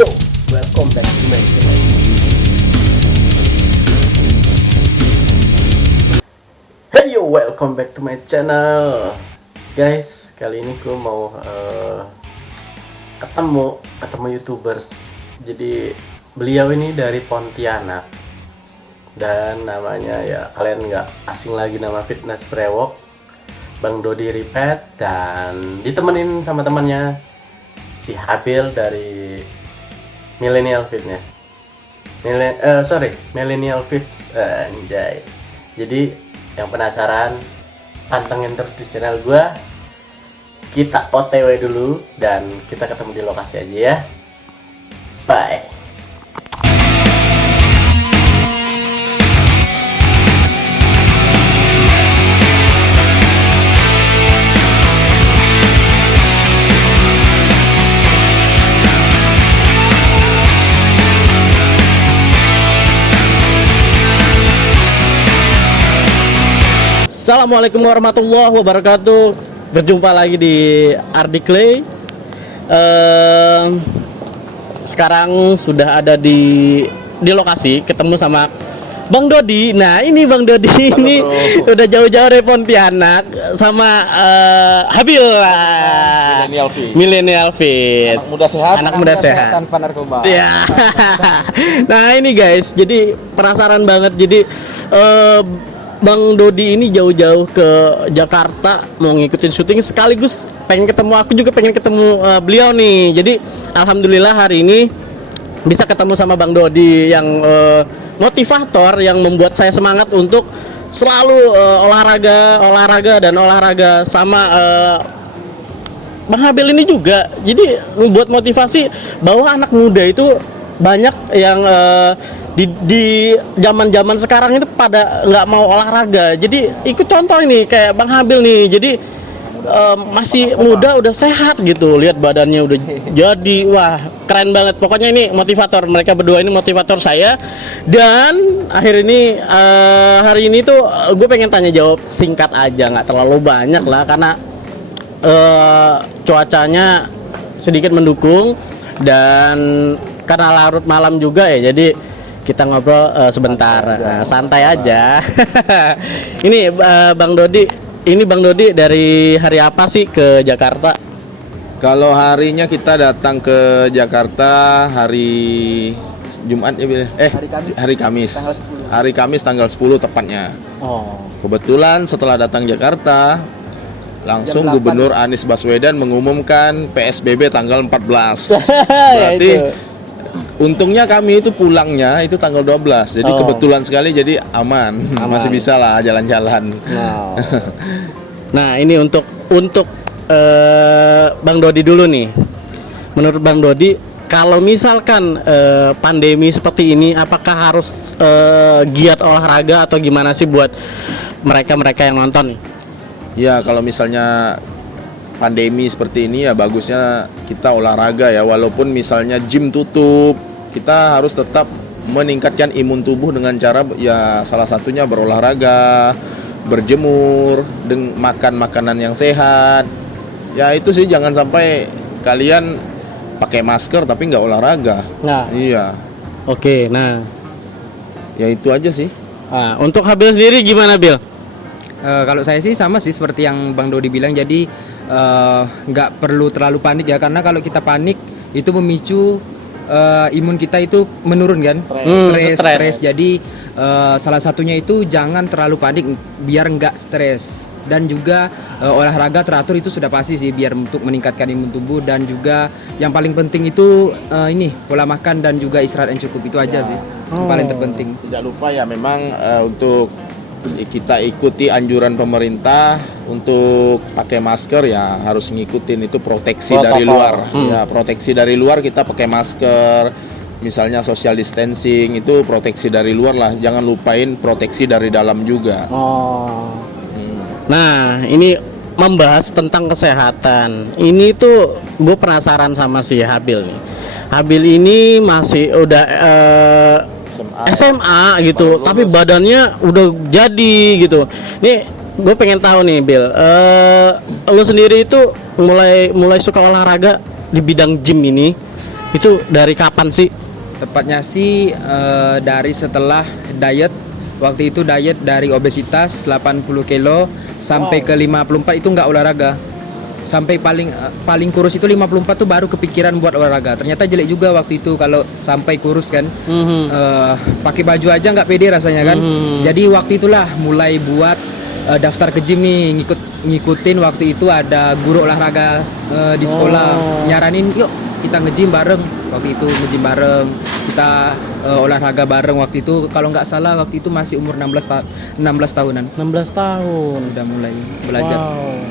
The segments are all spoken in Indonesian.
Yo, welcome back to my channel. Hey yo, welcome back to my channel. Guys, kali ini gue mau ketemu YouTubers. Jadi beliau ini dari Pontianak dan namanya ya kalian nggak asing lagi, nama Fitness Brewok, Bang Dodi Ripet, dan ditemenin sama temannya si Habil dari Millennial Fitness. Millennial Fits, anjay. Jadi yang penasaran, pantengin terus di channel gua. Kita OTW dulu dan kita ketemu di lokasi aja ya. Bye. Assalamualaikum warahmatullahi wabarakatuh. Berjumpa lagi di Ardikley. Sekarang sudah ada di lokasi, ketemu sama Bang Dodi. Nah ini Bang Dodi ini udah jauh-jauh dari Pontianak sama Habil lah. Millennial Fit. Anak muda sehat. Tanpa narkoba. Ya. Nah ini guys, jadi penasaran banget. Jadi Bang Dodi ini jauh-jauh ke Jakarta mau ngikutin syuting, sekaligus pengen ketemu, aku juga pengen ketemu beliau nih. Jadi alhamdulillah hari ini bisa ketemu sama Bang Dodi yang motivator, yang membuat saya semangat untuk selalu olahraga sama Bang Habil ini juga. Jadi membuat motivasi bahwa anak muda itu banyak yang di zaman sekarang itu pada nggak mau olahraga. Jadi ikut contoh ini kayak Bang Habil nih. Jadi masih muda udah sehat gitu, lihat badannya udah jadi, wah keren banget. Pokoknya ini motivator, mereka berdua ini motivator saya. Dan hari ini tuh gue pengen tanya jawab singkat aja, nggak terlalu banyak lah karena cuacanya sedikit mendukung dan karena larut malam juga ya, jadi kita ngobrol sebentar, santai aja. Ini Bang Dodi, dari hari apa sih ke Jakarta? Kalau harinya kita datang ke Jakarta hari Jumat ya, hari Kamis. Hari Kamis tanggal 10 tepatnya. Oh. Kebetulan setelah datang Jakarta, langsung Gubernur Anies Baswedan mengumumkan PSBB tanggal 14. Berarti untungnya kami itu pulangnya itu tanggal 12. Jadi kebetulan sekali, jadi aman. Masih bisa lah jalan-jalan. Nah, ini untuk Bang Dodi dulu nih. Menurut Bang Dodi, kalau misalkan pandemi seperti ini, apakah harus giat olahraga atau gimana sih buat mereka yang nonton nih? Ya, kalau misalnya pandemi seperti ini ya bagusnya kita olahraga ya, walaupun misalnya gym tutup, kita harus tetap meningkatkan imun tubuh dengan cara ya salah satunya berolahraga, berjemur, makan makanan yang sehat. Ya itu sih, jangan sampai kalian pakai masker tapi nggak olahraga. Nah, iya. Oke, nah. Ya itu aja sih. Nah, untuk Habil sendiri gimana, Bil? Kalau saya sih sama sih seperti yang Bang Dodi bilang, jadi nggak perlu terlalu panik ya, karena kalau kita panik itu memicu imun kita itu menurun kan, stres. Jadi salah satunya itu jangan terlalu panik biar nggak stres, dan juga olahraga teratur itu sudah pasti sih biar untuk meningkatkan imun tubuh, dan juga yang paling penting itu ini pola makan dan juga istirahat yang cukup, itu aja sih yang paling terpenting. Tidak lupa ya memang untuk kita ikuti anjuran pemerintah untuk pakai masker, ya harus ngikutin itu proteksi dari luar. Ya, proteksi dari luar kita pakai masker. Misalnya social distancing itu proteksi dari luar lah. Jangan lupain proteksi dari dalam juga. Nah, ini membahas tentang kesehatan. Ini tuh gue penasaran sama si Habil nih. Habil ini masih udah SMA gitu, tapi badannya udah jadi gitu. Nih gue pengen tahu nih, Bil, lo sendiri itu mulai suka olahraga di bidang gym ini Itu dari kapan sih? Tepatnya sih dari setelah diet. Waktu itu diet dari obesitas 80 kilo sampai ke 54 itu nggak olahraga. Sampai paling kurus itu 54 tuh baru kepikiran buat olahraga. Ternyata jelek juga waktu itu kalau sampai kurus kan. Pakai baju aja nggak pede rasanya kan. Jadi waktu itulah mulai buat daftar ke gym nih, ngikutin waktu itu ada guru olahraga di sekolah nyaranin yuk kita nge-gym bareng. Waktu itu nge-gym bareng, kita olahraga bareng waktu itu. Kalau nggak salah waktu itu masih umur 16 tahunan. 16 tahun. Udah mulai belajar. Wow.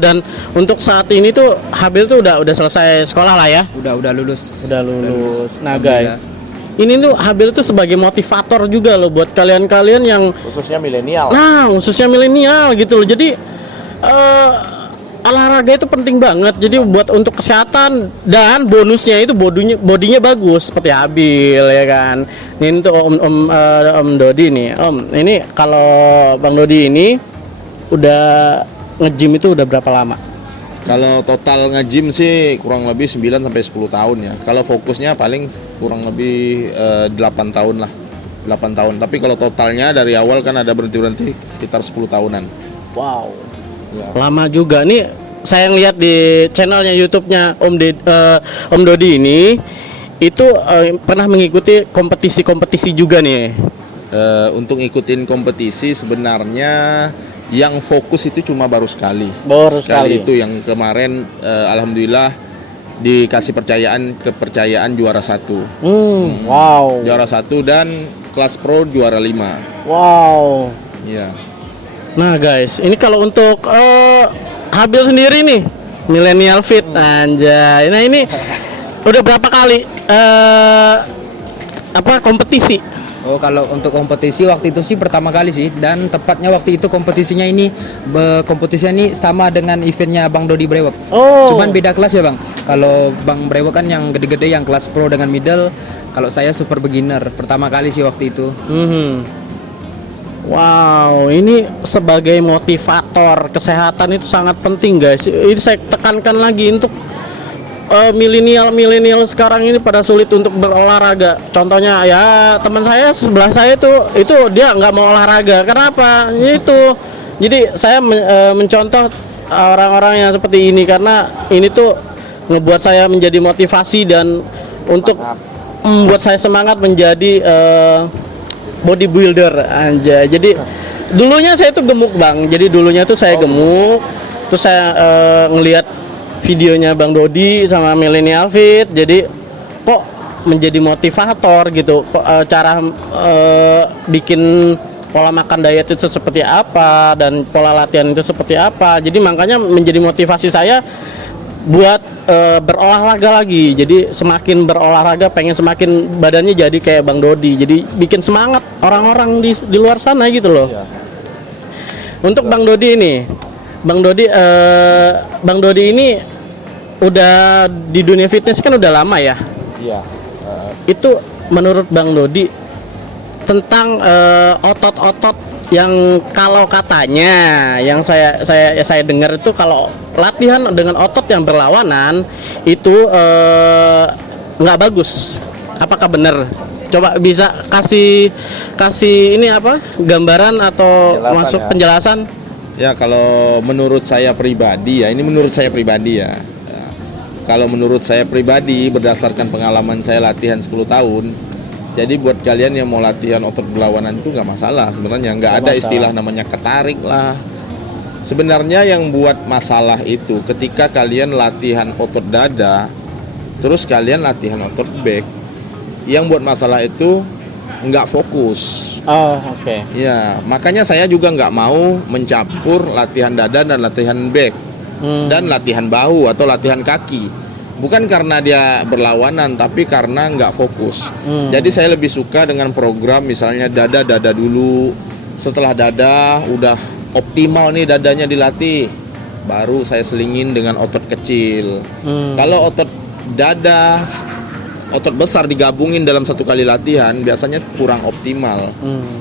Dan untuk saat ini tuh Habil tuh udah selesai sekolah lah ya. Udah lulus. Udah lulus. Nah Alhamdulillah. guys, ini tuh Habil tuh sebagai motivator juga loh buat kalian-kalian yang Khususnya milenial. khususnya milenial gitu loh. Jadi olahraga itu penting banget. Jadi buat untuk kesehatan dan bonusnya itu bodinya bagus seperti Habil ya kan. Ini tuh Om Dodi nih. Om, ini kalau Bang Dodi ini udah nge-gym itu udah berapa lama? Kalau total nge-gym sih kurang lebih 9 sampai 10 tahun ya. Kalau fokusnya paling kurang lebih 8 tahun lah. 8 tahun. Tapi kalau totalnya dari awal kan ada berhenti-berhenti sekitar 10 tahunan. Wow. Ya. Lama juga nih. Saya lihat di channelnya YouTube-nya Om Dodi ini itu pernah mengikuti kompetisi-kompetisi juga nih. Untuk ngikutin kompetisi sebenarnya yang fokus itu cuma baru sekali. Baru sekali. Itu yang kemarin alhamdulillah dikasih kepercayaan juara 1. Wow. Juara 1 dan kelas pro juara 5. Wow. Iya. Nah guys, ini kalau untuk Habil sendiri nih, Millennial Fit anjay. Nah ini udah berapa kali kompetisi? Oh, kalau untuk kompetisi waktu itu sih pertama kali sih, dan tepatnya waktu itu kompetisinya ini sama dengan eventnya Bang Dodi Brewok. Oh. Cuman beda kelas ya Bang. Kalau Bang Brewok kan yang gede-gede, yang kelas pro dengan middle. Kalau saya super beginner. Pertama kali sih waktu itu. Wow, ini sebagai motivator kesehatan itu sangat penting guys. Ini saya tekankan lagi untuk milenial sekarang ini pada sulit untuk berolahraga. Contohnya ya teman saya sebelah saya itu dia nggak mau olahraga. Kenapa? Itu. Jadi saya mencontoh orang-orang yang seperti ini karena ini tuh ngebuat saya menjadi motivasi dan untuk membuat saya semangat menjadi bodybuilder anjay. Jadi dulunya saya tuh gemuk Bang. Jadi dulunya tuh saya gemuk. Terus saya ngelihat videonya Bang Dodi sama Millennial Fit. Jadi kok menjadi motivator gitu. Kok cara bikin pola makan diet itu seperti apa dan pola latihan itu seperti apa. Jadi makanya menjadi motivasi saya buat berolahraga lagi. Jadi semakin berolahraga pengen semakin badannya jadi kayak Bang Dodi. Jadi bikin semangat orang-orang di luar sana gitu loh. Iya. Untuk Bang Dodi ini, Bang Dodi ini udah di dunia fitness kan udah lama ya. Iya. Itu menurut Bang Dodi tentang otot-otot yang kalau katanya yang saya dengar itu kalau latihan dengan otot yang berlawanan itu nggak bagus. Apakah benar? Coba bisa kasih ini apa gambaran atau penjelasan? Ya kalau menurut saya pribadi ya, ini menurut saya pribadi ya. Kalau menurut saya pribadi berdasarkan pengalaman saya latihan 10 tahun. Jadi buat kalian yang mau latihan otot berlawanan itu nggak masalah sebenarnya, nggak ada istilah namanya ketarik lah. Sebenarnya yang buat masalah itu ketika kalian latihan otot dada, terus kalian latihan otot back. Yang buat masalah itu nggak fokus. Oh, oke. Ya, makanya saya juga nggak mau mencampur latihan dada dan latihan back dan latihan bahu atau latihan kaki. Bukan karena dia berlawanan, tapi karena nggak fokus. Jadi saya lebih suka dengan program misalnya dada dulu. Setelah dada udah optimal nih dadanya dilatih, baru saya selingin dengan otot kecil. Kalau otot dada, otot besar digabungin dalam satu kali latihan, biasanya kurang optimal.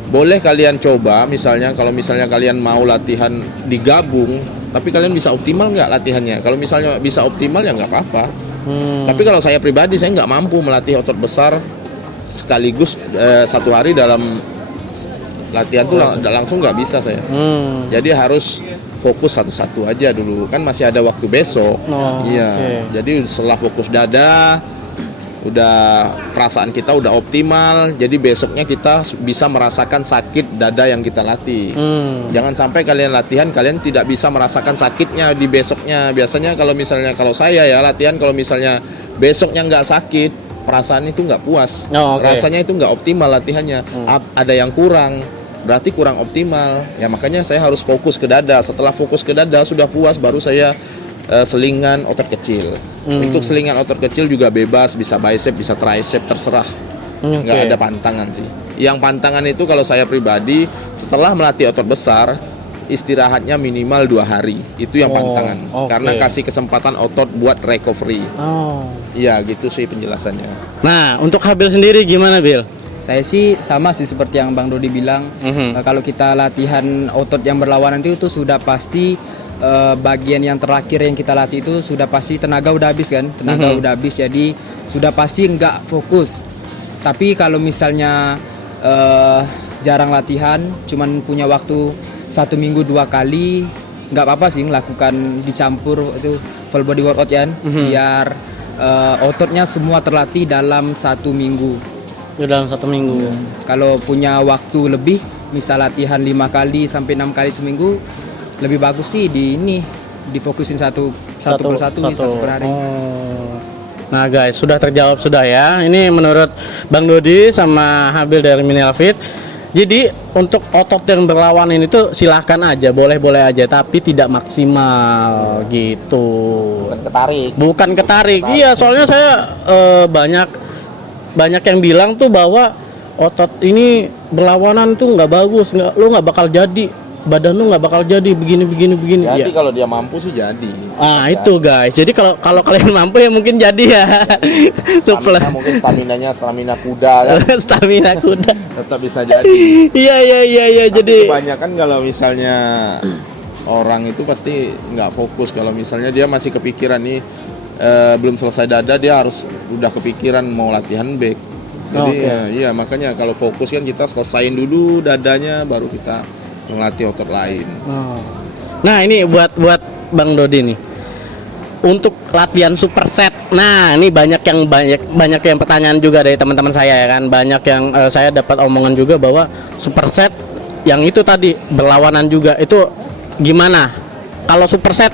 Boleh kalian coba, misalnya kalau misalnya kalian mau latihan digabung, tapi kalian bisa optimal nggak latihannya. Kalau misalnya bisa optimal ya nggak apa-apa. Tapi kalau saya pribadi, saya nggak mampu melatih otot besar sekaligus 1 hari dalam latihan tuh langsung nggak bisa saya. Jadi harus fokus satu-satu aja dulu, kan masih ada waktu besok. Iya. Jadi setelah fokus dada, udah perasaan kita udah optimal, jadi besoknya kita bisa merasakan sakit dada yang kita latih. Jangan sampai kalian latihan kalian tidak bisa merasakan sakitnya di besoknya. Biasanya kalau saya ya latihan, kalau misalnya besoknya nggak sakit, perasaan itu nggak puas. Rasanya itu nggak optimal latihannya. Ada yang kurang, berarti kurang optimal. Ya makanya saya harus fokus ke dada. Setelah fokus ke dada sudah puas, baru saya selingan otot kecil. Untuk selingan otot kecil juga bebas, bisa bicep, bisa tricep, terserah. Nggak ada pantangan sih. Yang pantangan itu kalau saya pribadi, setelah melatih otot besar, istirahatnya minimal 2 hari. Itu yang pantangan. Karena kasih kesempatan otot buat recovery. Iya gitu sih penjelasannya. Nah, untuk Habil sendiri gimana, Bil? Saya sih sama sih seperti yang Bang Dodi bilang. Kalau kita latihan otot yang berlawanan itu sudah pasti bagian yang terakhir yang kita latih itu sudah pasti tenaga udah habis kan, udah habis, jadi sudah pasti nggak fokus. Tapi kalau misalnya jarang latihan, cuman punya waktu 1 minggu 2 kali, nggak apa-apa sih lakukan dicampur itu full body workout kan, biar ototnya semua terlatih dalam 1 minggu. Dalam 1 minggu. Kalau punya waktu lebih, misal latihan 5 kali sampai 6 kali seminggu, lebih bagus sih difokusin satu per hari. Nah guys, sudah terjawab sudah ya. Ini menurut Bang Dodi sama Habil dari Minimal Fit. Jadi untuk otot yang berlawanan itu silahkan aja, boleh-boleh aja, tapi tidak maksimal gitu. Bukan ketarik. Iya, soalnya saya banyak yang bilang tuh bahwa otot ini berlawanan tuh nggak bagus, lu nggak bakal jadi. Badan lu nggak bakal jadi begini. Jadi ya. kalau dia mampu sih jadi. Itu guys. Jadi kalau kalian mampu ya mungkin jadi ya. Mungkin stamina kuda kan. Stamina kuda. Tetap bisa jadi. Iya. Jadi kebanyakan kalau misalnya orang itu pasti nggak fokus. Kalau misalnya dia masih kepikiran nih belum selesai dada, dia harus udah kepikiran mau latihan back. Jadi iya makanya kalau fokus kan kita selesain dulu dadanya, baru kita melatih otot lain. Nah ini buat Bang Dodi nih, untuk latihan superset. Nah ini banyak yang pertanyaan juga dari teman-teman saya ya kan. Banyak yang saya dapat omongan juga bahwa superset yang itu tadi berlawanan juga, itu gimana kalau superset ini?